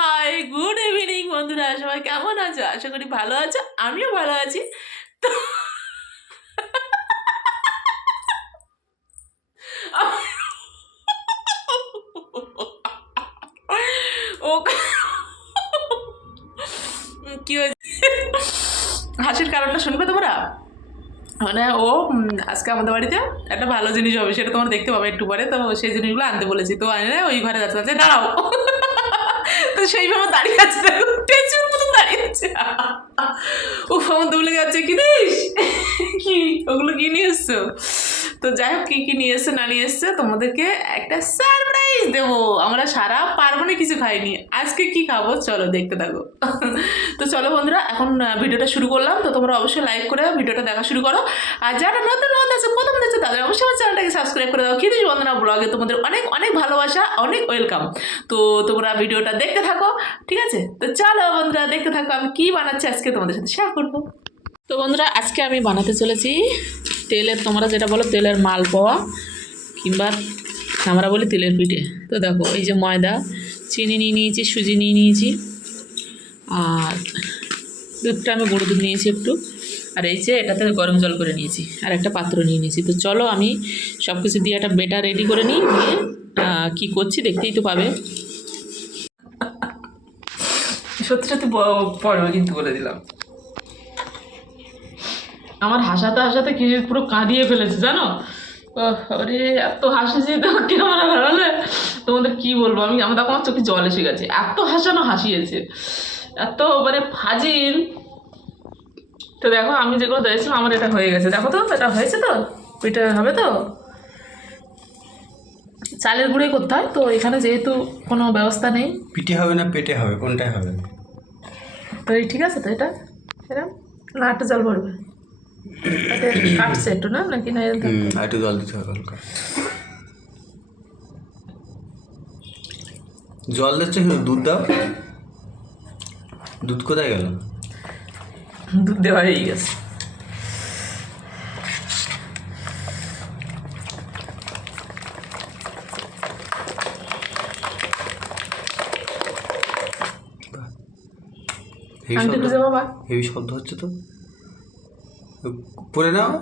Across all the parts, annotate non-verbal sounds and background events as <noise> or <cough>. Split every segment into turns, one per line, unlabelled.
Hi good evening বন্ধুরা। সবাই কেমন আছো? আশা করি ভালো আছো। আমিও ভালো আছি। তো কি হয়েছে? হাসির কারণটা শুনবে তোমরা? মানে ও আজকে আমাদের বাড়িতে একটা ভালো জিনিস হবে, সেটা তোমার দেখতে পাবে একটু পরে। তো সেই জিনিসগুলো আনতে বলেছি। তো আনে ওই ঘরে যাচ্ছে দাঁড়াও। তো সেইভাবে দাঁড়িয়ে আছে। দেখো মতো দাঁড়িয়ে আছে? ও আমার দুলে যাচ্ছে কি দিস কি? ওগুলো কি নিয়ে এসছো? তো যাই হোক কী কী নিয়ে এসছে না নিয়ে এসছে, তোমাদেরকে একটা সারপ্রাইজ দেবো। আমরা সারা পার্বণে কিছু খাইনি। আজকে কি খাব? চলো দেখতে থাকো। <laughs> তো চলো বন্ধুরা, এখন ভিডিওটা শুরু করলাম। তো তোমরা অবশ্যই লাইক করে ভিডিওটা দেখা শুরু করো। আর যারা নতুন বন্ধু আছে, প্রথম দেখছে, তাদের অবশ্যই আমার চ্যানেলটাকে সাবস্ক্রাইব করে দাও। কিন্তু বন্দনা ব্লগে তোমাদের অনেক অনেক ভালোবাসা, অনেক ওয়েলকাম তো তোমরা ভিডিওটা দেখতে থাকো, ঠিক আছে? তো চলো বন্ধুরা, দেখতে থাকো আমি কি বানাচ্ছি আজকে তোমাদের সাথে শেয়ার করব। তো বন্ধুরা, আজকে আমি বানাতে চলেছি তেলের, তোমরা যেটা বলো তেলের মাল পাওয়া, কিংবা আমরা বলি তেলের পিঠে। তো দেখো, এই যে ময়দা, চিনি নিয়ে নিয়েছি, সুজি নিয়ে নিয়েছি, আর দুধটা আমি গরু দুধ নিয়েছি একটু, আর এই যে এটাতে গরম জল করে নিয়েছি, আর একটা পাত্র নিয়ে নিয়েছি। তো চলো আমি সব কিছু দিয়ে একটা বেটা রেডি করে নিই, নিয়ে কী করছি দেখতেই তো পাবে। সত্যি সত্যি পড়বে কিন্তু বলে দিলাম। আমার হাসাতে হাসাতে কি পুরো কাঁদিয়ে ফেলেছে জানো? ওহ, আরে এত হাসিছি তো ক্যামেরা ধরালে তোমাদের কি বলব আমি আমার তখন আমার চোখে জল এসে গেছে। এত হাসানো হাসিয়েছে। এত মানে ফাজিল। তো দেখো আমি যেগুলো দিয়েছিলাম আমার এটা হয়ে গেছে। দেখো তো এটা হয়েছে তো? ওইটা হবে তো? চালের গুঁড়োই করতে হয় তো এখানে যেহেতু কোনো ব্যবস্থা নেই।
পিঠে হবে না পেটে হবে? কোনটাই হবে?
তো এই ঠিক আছে তো এটা? এরকম না একটু জল ভরবে। এটা কাটছে একটু না? নাকি
একটু জল দিতে হবে হালকা। জল দিচ্ছে কিন্তু দুধ দাও। দুধ কোথায় গেল?
দুধ দেওয়া হয়ে গেছে
হেভি শব্দ হচ্ছে তো? পরে নাও।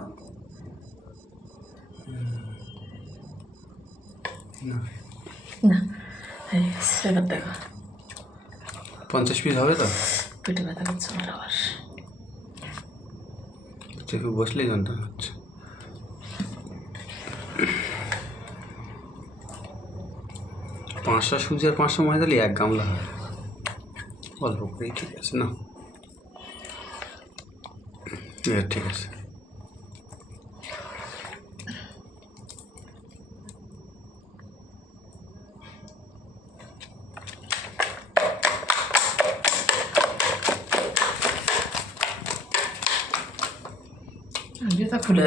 না।
এবার দেখো।
পঞ্চাশ পিস হবে তো?
পেটে ব্যথা করছে আমার আবার।
চেপে বসলেই যন্ত্রণা হচ্ছে। পাঁচশো সুজি আর পাঁচশো ময়দা দিলে এক গামলা হয়। অল্প করেই ঠিক আছে না এবার ঠিক আছে
জুতা খুলে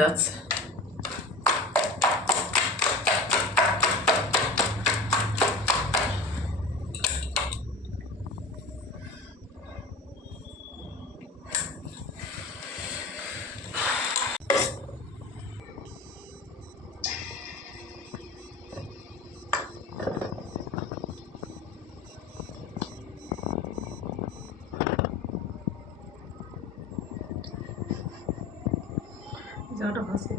হবে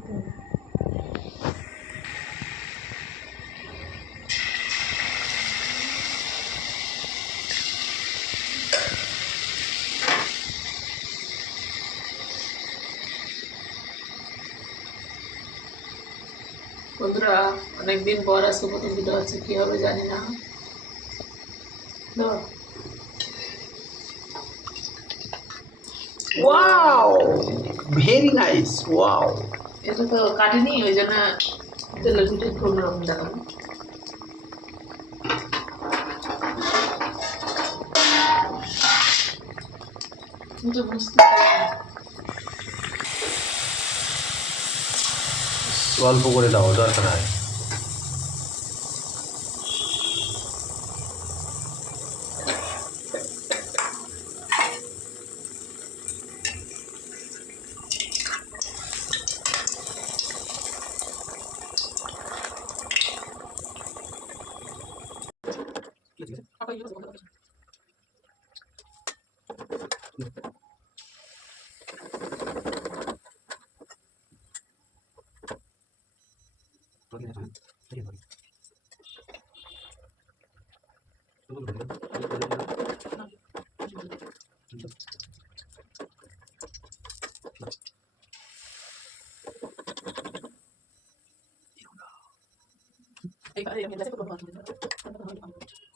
বন্ধুরা, অনেকদিন পর আজকে প্রথম ভিডিও হচ্ছে, কী হবে জানি না।
ওয়াও ভেরি নাইস ওয়াও
এটা তো কাটেনি, ওই জন্য তেলের পিঠে একটু অন্যরকম এটা বুঝতে
অল্প করে দাও, দরকার হয়। 내가 여기 이제 세트 보는 거 같은데.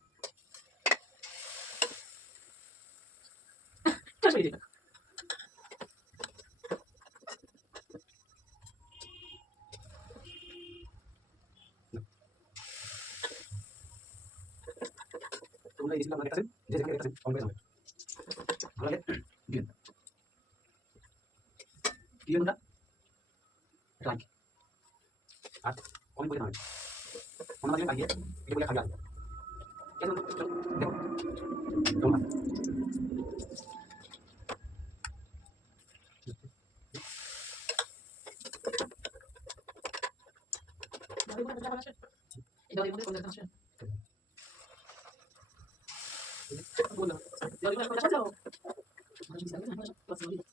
পঞ্চাশ মিলি দেবেন তোমরা এই আমার কাছে যে যেখানে কাছে কমপ্লেন হবে ভালো লাগে দিবেন দিবেন না রাখ আর কম করে নাও মনে হয় লাগিয়ে এটা বলে খাবি আসবে দেখো Idawin mo na sa konsentrasyon. Idawin mo na sa konsentrasyon.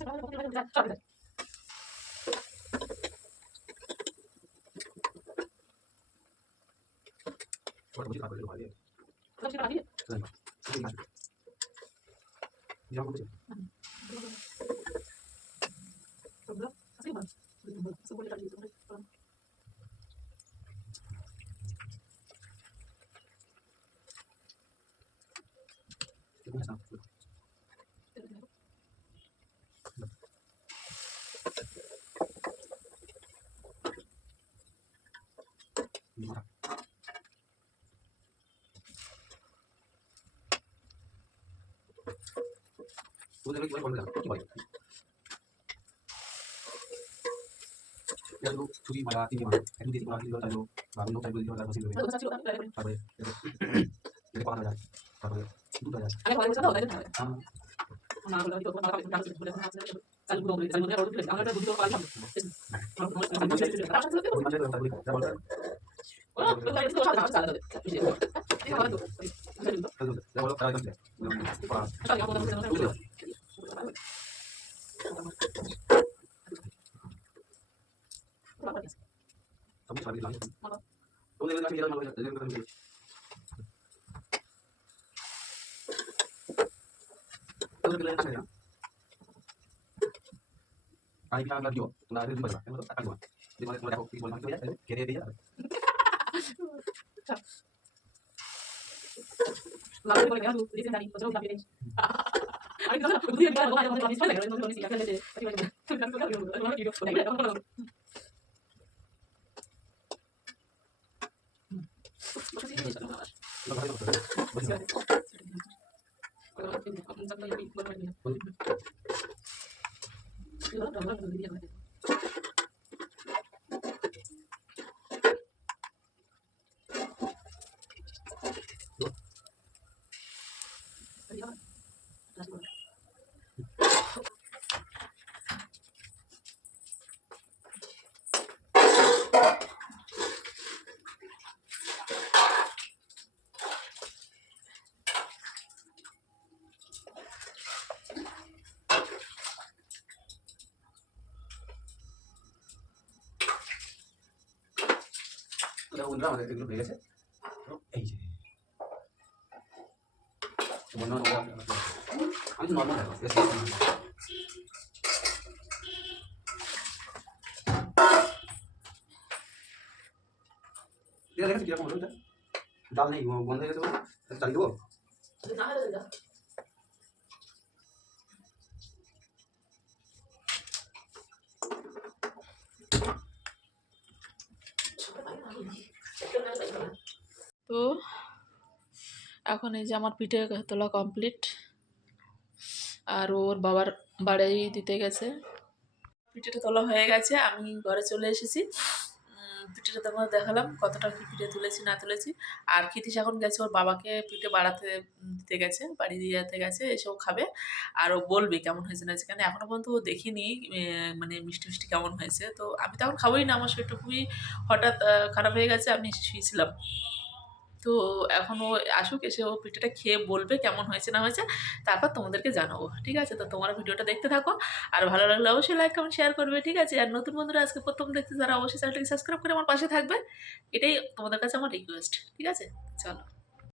我怎么东西，回这个玩意，重么去回这个环境，你个应该是？সুন্দর কি বলে কি বলে yang lu curi malah tinggi mana itu dia malah tinggi kalau tahu baru lu tahu dia malah masih lebih tapi jadi pakai aja tapi itu aja ada kalau misalnya ada tahu আমার বলা তো কথা বলতে চাচ্ছি বলে চালু করব চালু করব আমরা তো বুঝতে পারলাম আমরা তো বুঝতে পারলাম Kalau bilang kasih ya. Ay, bilang lagi yuk. Nggak ada di mana. Yang akan gua. Di mana mulai aku di mana ya? Kiri dia. Lalu boleh ya, di sini tadi, terus udah finish. Aku itu aku dia bilang gua ada mau tulis pada kalau tulis ya.
Tapi mana? Tapi kan gua bilang, mana video. Makasih.
Makasih. Makasih.
Kalau kita buka mencapai lebih kurang. Kalau dalam dia.
দেখো বন্ধুরা আমাদের এগুলো হয়ে গেছে এই যে। আমি তো নর্মাল দেখো দেখেছ কীরকম হলো এটা ডাল নেই বন্ধ হয়ে গেছে চালিয়ে দেবো।
তো এখন এই যে আমার পিঠে তোলা কমপ্লিট আর ওর বাবার বাড়ি দিতে গেছে। পিঠেটা তোলা হয়ে গেছে, আমি ঘরে চলে এসেছি। পিঠেটা তোমার দেখালাম, কতটা কি পিঠে তুলেছি, না তুলেছি। আর ক্ষিতিশ এখন গেছে, ওর বাবাকে পিঠে বাড়াতে দিতে গেছে, বাড়ি দিয়ে যেতে গেছে, এসেও খাবে। আর ও বলবে কেমন হয়েছে, না কেন এখনও পর্যন্ত ও দেখিনি মানে মিষ্টি মিষ্টি কেমন হয়েছে। তো আমি তখন খাবোই না, আমার শরীরটা খুবই হঠাৎ খারাপ হয়ে গেছে, আমি শুয়েছিলাম। তো এখন ও আসুক, এসে ও ভিডিওটা খেয়ে বলবে কেমন হয়েছে, না হয়েছে, তারপর তোমাদেরকে জানাব, ঠিক আছে? তো তোমরা ভিডিওটা দেখতে থাকো, আর ভালো লাগলে অবশ্যই লাইক কমেন্ট শেয়ার করবে, ঠিক আছে? আর নতুন বন্ধুরা আজকে প্রথম দেখতে তারা অবশ্যই চ্যানেলটাকে সাবস্ক্রাইব করে আমার পাশে থাকবে, এটাই তোমাদের কাছে আমার রিকোয়েস্ট ঠিক আছে? চলো।